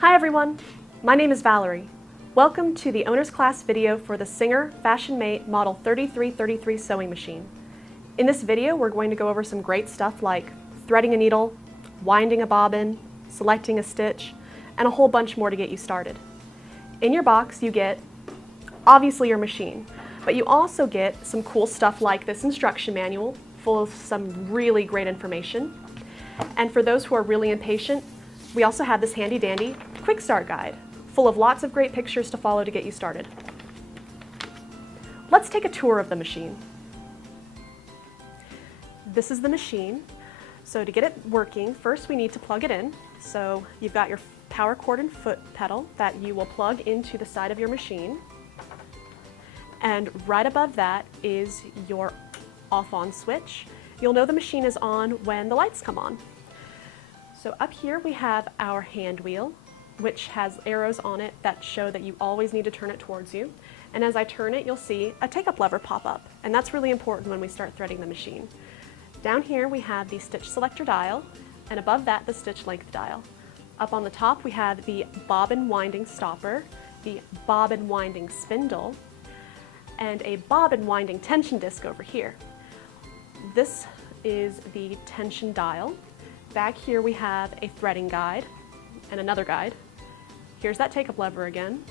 Hi everyone, my name is Valerie. Welcome to the owner's class video for the Singer Fashion-Mate Model 3333 sewing machine. In this video, we're going to go over some great stuff like threading a needle, winding a bobbin, selecting a stitch, and a whole bunch more to get you started. In your box, you get obviously your machine, but you also get some cool stuff like this instruction manual full of some really great information. And for those who are really impatient, we also have this handy dandy quick start guide full of lots of great pictures to follow to get you started. Let's take a tour of the machine. This is the machine. So to get it working, first we need to plug it in. So you've got your power cord and foot pedal that you will plug into the side of your machine. And right above that is your off-on switch. You'll know the machine is on when the lights come on. So up here we have our hand wheel, which has arrows on it that show that you always need to turn it towards you. And as I turn it, you'll see a take-up lever pop up, and that's really important when we start threading the machine. Down here we have the stitch selector dial, and above that the stitch length dial. Up on the top we have the bobbin winding stopper, the bobbin winding spindle, and a bobbin winding tension disc over here. This is the tension dial. Back here we have a threading guide and another guide. Here's that take-up lever again.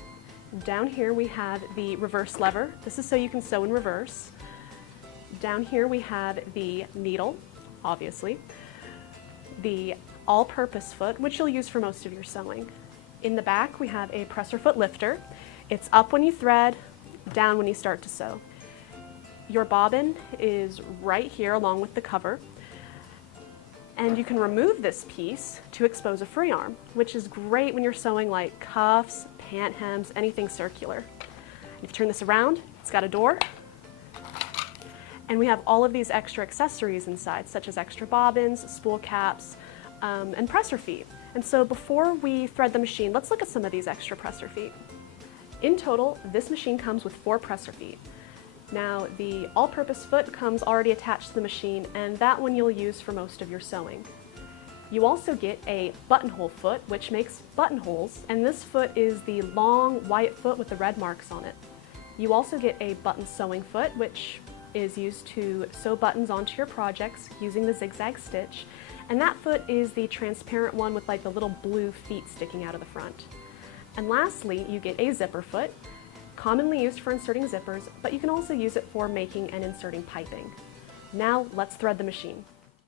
Down here we have the reverse lever. This is so you can sew in reverse. Down here we have the needle, obviously. The all-purpose foot, which you'll use for most of your sewing. In the back we have a presser foot lifter. It's up when you thread, down when you start to sew. Your bobbin is right here along with the cover. And you can remove this piece to expose a free arm, which is great when you're sewing like cuffs, pant hems, anything circular. If you turn this around, it's got a door. And we have all of these extra accessories inside, such as extra bobbins, spool caps, and presser feet. And so before we thread the machine, let's look at some of these extra presser feet. In total, this machine comes with 4 presser feet. Now, the all-purpose foot comes already attached to the machine, and that one you'll use for most of your sewing. You also get a buttonhole foot, which makes buttonholes, and this foot is the long white foot with the red marks on it. You also get a button sewing foot, which is used to sew buttons onto your projects using the zigzag stitch, and that foot is the transparent one with like the little blue feet sticking out of the front. And lastly, you get a zipper foot, commonly used for inserting zippers, but you can also use it for making and inserting piping. Now let's thread the machine.